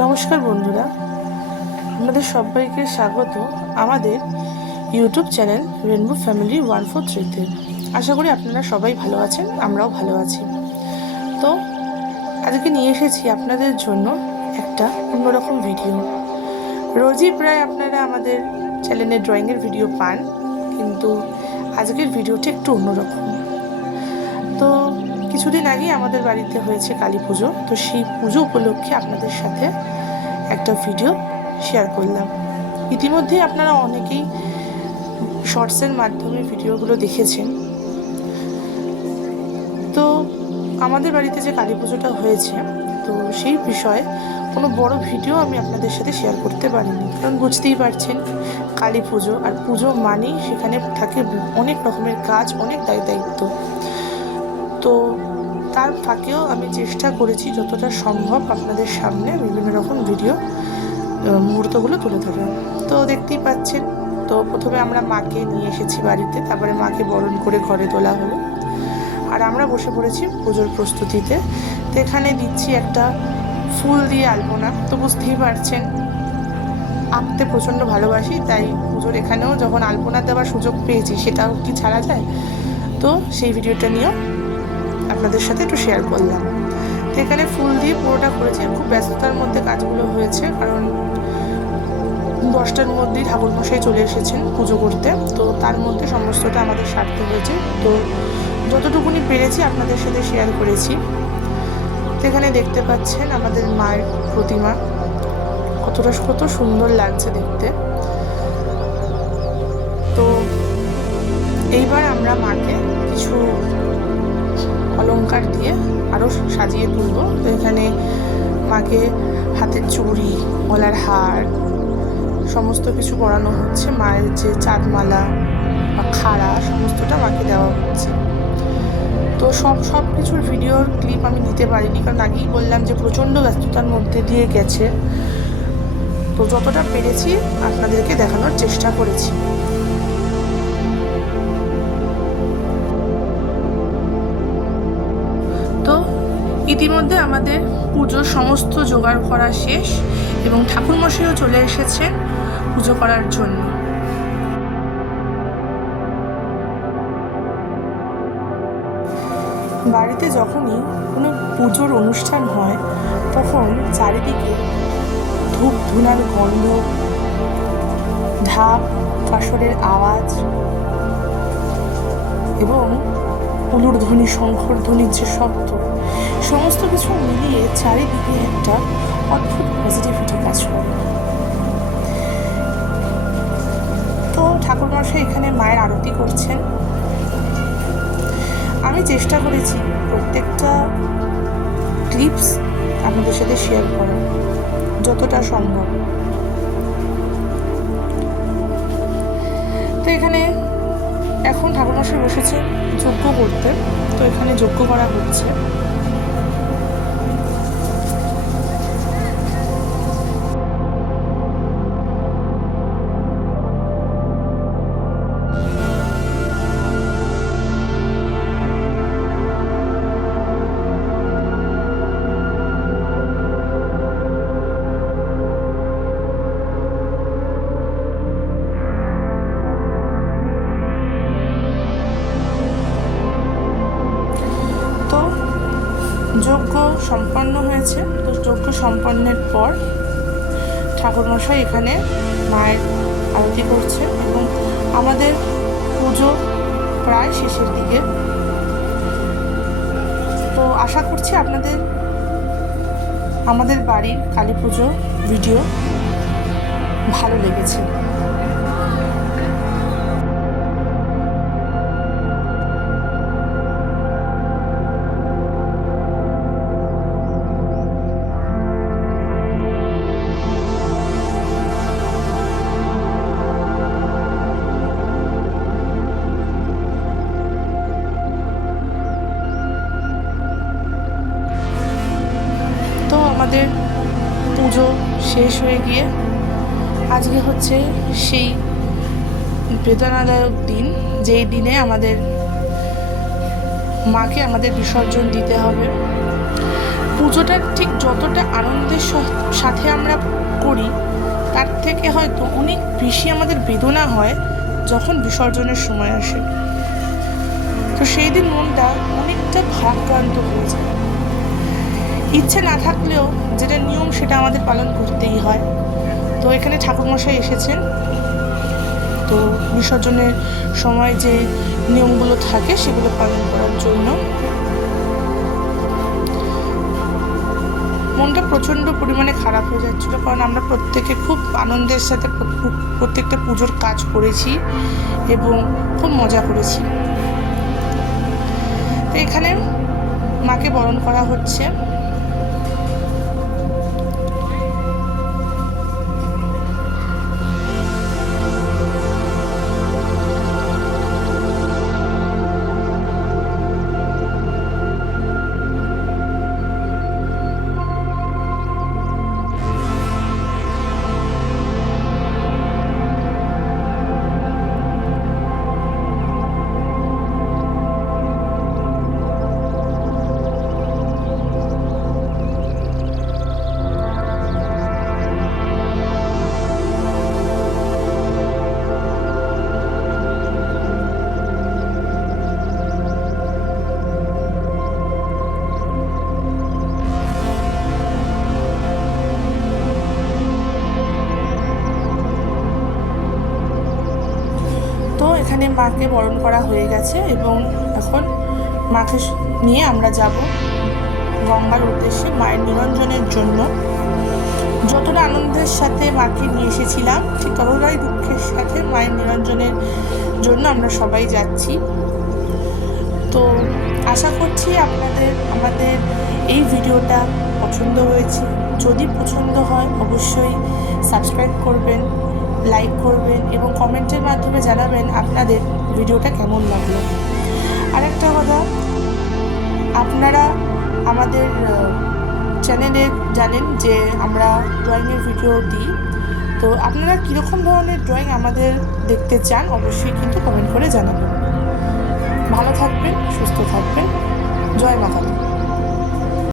নমস্কার বন্ধুরা, আপনাদের সবাইকে স্বাগত আমাদের ইউটিউব চ্যানেল রেনবো ফ্যামিলি 143-তে। আশা করি আপনারা সবাই ভালো আছেন, আমরাও ভালো আছি। তো আজকে নিয়ে এসেছি আপনাদের জন্য একটা অন্যরকম ভিডিও। রোজই প্রায় আপনারা আমাদের চ্যানেলে ড্রয়িংয়ের ভিডিও পান, কিন্তু আজকের ভিডিওটা একটু অন্যরকম। তো কিছুদিন আগেই আমাদের বাড়িতে হয়েছে কালী পুজো, তো সেই পুজো উপলক্ষে আপনাদের সাথে একটা ভিডিও শেয়ার করলাম। ইতিমধ্যে আপনারা অনেকেই শর্টসের মাধ্যমে ভিডিওগুলো দেখেছেন। তো আমাদের বাড়িতে যে কালী পুজোটা হয়েছে, তো সেই বিষয়ে কোনো বড় ভিডিও আমি আপনাদের সাথে শেয়ার করতে পারিনি, কারণ বুঝতেই পারছেন কালী পুজো, আর পুজো মানেই সেখানে থাকে অনেক রকমের কাজ, অনেক দায়িত্ব। তো তার ফাঁকেও আমি চেষ্টা করেছি যতটা সম্ভব আপনাদের সামনে বিভিন্ন রকম ভিডিও মুহূর্তগুলো তুলে ধরার। তো দেখতেই পাচ্ছেন, তো প্রথমে আমরা মাকে নিয়ে এসেছি বাড়িতে, তারপরে মাকে বরণ করে ঘরে তোলা হলো, আর আমরা বসে পড়েছি পুজোর প্রস্তুতিতে। তো এখানে দিচ্ছি একটা ফুল দিয়ে আলপনা। তো বুঝতেই পারছেন আঁকতে প্রচণ্ড ভালোবাসি, তাই পুজোর এখানেও যখন আলপনা দেওয়ার সুযোগ পেয়েছি সেটাও কি ছাড়া যায়। তো সেই ভিডিওটা নিয়েও আপনাদের সাথে একটু শেয়ার করলাম। তো এখানে ফুল দিয়ে পুরোটা করেছি, খুব ব্যস্ততার মধ্যে কাজগুলো হয়েছে, কারণ 10টার মধ্যেই ঠাকুরমশাই চলে এসেছেন পুজো করতে। তো তার মধ্যে সমস্তটা আমাদের সারতে হয়েছে। তো যতটুকুনি পেরেছি আপনাদের সাথে শেয়ার করেছি। তো এখানে দেখতে পাচ্ছেন আমাদের মায়ের প্রতিমা, কত সুন্দর লাগছে দেখতে। তো এইবার আমরা মাকে কিছু অলংকার দিয়ে আরও সাজিয়ে তুলব। তো এখানে মাকে হাতের চুড়ি, গলার হার সমস্ত কিছু পরানো হচ্ছে। মায়ের যে চাঁদমালা বা খাড়া সমস্তটা মাকে দেওয়া হচ্ছে। তো সব কিছুর ভিডিওর ক্লিপ আমি নিতে পারিনি, কারণ আগেই বললাম যে প্রচণ্ড ব্যস্ততার মধ্যে দিয়ে গেছে। তো যতটা পেরেছি আপনাদেরকে দেখানোর চেষ্টা করেছি। তো ইতিমধ্যে আমাদের পুজোর সমস্ত জোগাড় করা শেষ, এবং ঠাকুরমশাইও চলে এসেছেন পুজো করার জন্য। বাড়িতে যখনই কোনো পুজোর অনুষ্ঠান হয়, তখন চারিদিকে ধূপ ধুনার গন্ধ, ঢাক কাসরের আওয়াজ এবং উলুর ধ্বনি, শঙ্খর ধ্বনির যে শব্দ, সমস্ত কিছু মিলিয়ে চারিদিকে একটা অদ্ভুত পজিটিভিটি কাজ করে। তো ঠাকুরমশাই এখানে মায়ের আরতি করছেন। আমি চেষ্টা করেছি প্রত্যেকটা ক্লিপস আপনাদের সাথে শেয়ার করার যতটা সম্ভব। তো এখানে এখন ঠাকুরমশাই বসেছে যজ্ঞ করতে। তো এখানে যজ্ঞ করা হচ্ছে। যজ্ঞ সম্পন্ন হয়েছে। তো যজ্ঞ সম্পন্নের পর ঠাকুরমশাই এখানে মায়ের আরতি করছে, এবং আমাদের পুজো প্রায় শেষের দিকে। তো আশা করছি আপনাদের আমাদের বাড়ির কালী পুজো ভিডিও ভালো লেগেছে। আমাদের পুজো শেষ হয়ে গিয়ে আজকে হচ্ছে সেই বেদনাদায়ক দিন, যেই দিনে আমাদের মাকে আমাদের বিসর্জন দিতে হবে। পুজোটা ঠিক যতটা আনন্দের সাথে আমরা করি তার থেকে হয়তো অনেক বেশি আমাদের বেদনা হয় যখন বিসর্জনের সময় আসে। তো সেই দিন মনটা অনেকটা ভারাক্রান্ত হয়ে যায়। ইচ্ছে না থাকলেও যেটা নিয়ম সেটা আমাদের পালন করতেই হয়। তো এখানে ঠাকুরমশাই এসেছেন, তো বিসর্জনের সময় যে নিয়মগুলো থাকে সেগুলো পালন করার জন্য। মনটা প্রচণ্ড পরিমাণে খারাপ হয়ে যাচ্ছিলো, কারণ আমরা প্রত্যেকে খুব আনন্দের সাথে প্রত্যেকটা পুজোর কাজ করেছি এবং খুব মজা করেছি। তো এখানে মাকে বরণ করা হচ্ছে। তো এখানে মাকে বরণ করা হয়ে গেছে এবং এখন মাকে নিয়ে আমরা যাব গঙ্গার উদ্দেশ্যে মায়ের নিরঞ্জনের জন্য। যতটা আনন্দের সাথে মাকে নিয়ে এসেছিলাম ঠিক ততটাই দুঃখের সাথে মায়ের নিরঞ্জনের জন্য আমরা সবাই যাচ্ছি। তো আশা করছি আপনাদের আমাদের এই ভিডিওটা পছন্দ হয়েছে। যদি পছন্দ হয় অবশ্যই সাবস্ক্রাইব করবেন, লাইক করবেন এবং কমেন্টের মাধ্যমে জানাবেন আপনাদের ভিডিওটা কেমন লাগলো। আরেকটা কথা, আপনারা আমাদের চ্যানেলে জানেন যে আমরা ড্রয়িংয়ের ভিডিও দিই, তো আপনারা কীরকম ধরনের ড্রয়িং আমাদের দেখতে চান অবশ্যই কিন্তু কমেন্ট করে জানাবেন। ভালো থাকবেন, সুস্থ থাকবেন। জয় মা কালী।